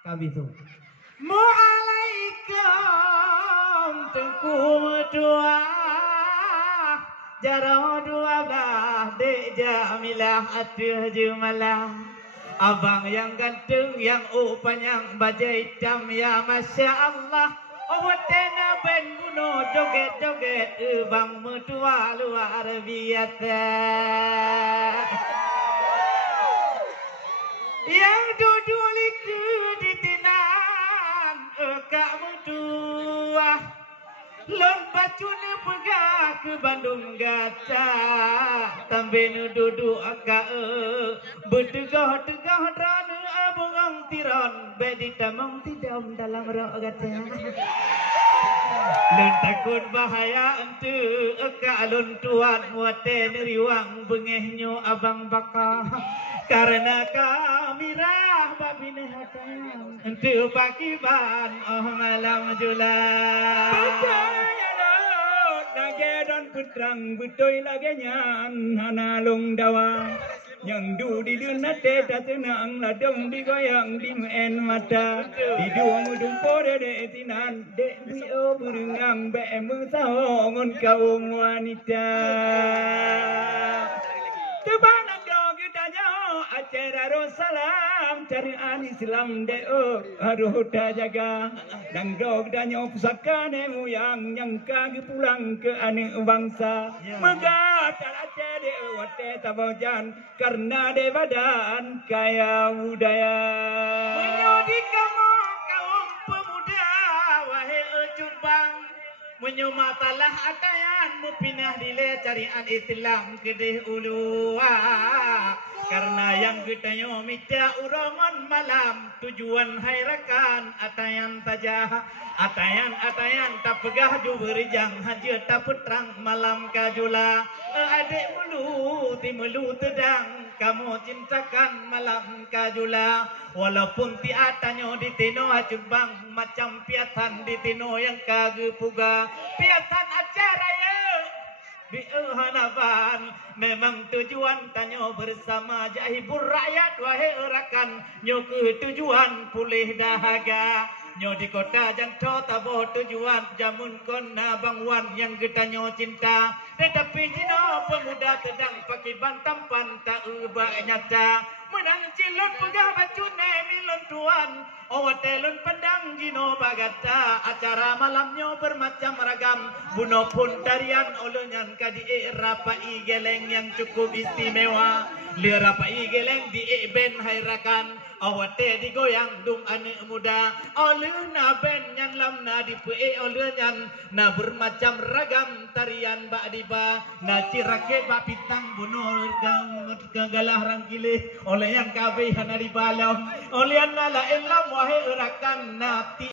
Kami tu. Mu'alaikum tengku dua jaro dua belah dek jamilah aduh jumalah. Abang yang ganteng, yang upan, yang baju hitam, ya Masya Allah. Awatena ben buno joget-joget, bang mertua luar biasa. Yang duduk liku di tinan, kak mertua. Lon bacuna pegah ke Bandung Gaca, tambah duduk akak bertegah-tegah rana abang tiran, bedi tamang tidam dalam rok Gaca. Lon takut bahaya ente akak lon tuan muate neriwang bengehnya abang baka, karena kami rah babine hatang ente pakiban malam julan. Nagedon putrang butoy lagenyan hanalong dawa yang du di dunate tatenang ladong digoyang di men mata di duang udung pore de tinan de bio burungang be musahongon kaum wanita tebanak dog tanya acara rosalam carian Islam de aduh jaga dan dog tanya pusakane muyang yang kagi pulang ke ane bangsa megatal acara de wate tabojan karena de badan kaya budaya Menyodi kamu kaum pemuda wahai ujubang, menyumatalah atayan mupinah dile carian Islam kedih ulua, karena yang getanyo mita urongan malam tujuan hairakan atayan saja atayan tak pegah ju berjang haji tak putrang malam kajula adik mulu timelu tedang kamu cintakan malam kajula walaupun tiatanyo di tino ajubang macam piatan di tino yang kagepuga piatan acara ya di hanapan memang tujuan tanyo bersama jahibur rakyat wahai rakan nyo ke tujuan pulih dahaga nyo di kota jangco tabo tujuan jamun kona bangwan yang getanyo cinta tetapi jino pemuda tedang pakai bantampan tak ubah nyata menang cilon pegah bacune milon tuan Owatelun pandang jino bagata acara malamnya bermacam ragam buno pun tarian olonyan kadi rapai geleng yang cukup istimewa le rapai geleng di ben hairakan awate digoyang dung ane muda oluna ben nyan lamna di pe olonyan na bermacam ragam tarian bak diba na cirake bak pitang buno gang galah rangkile oleh yang kabeh hana di balam oleh nala elam wahai rakan nati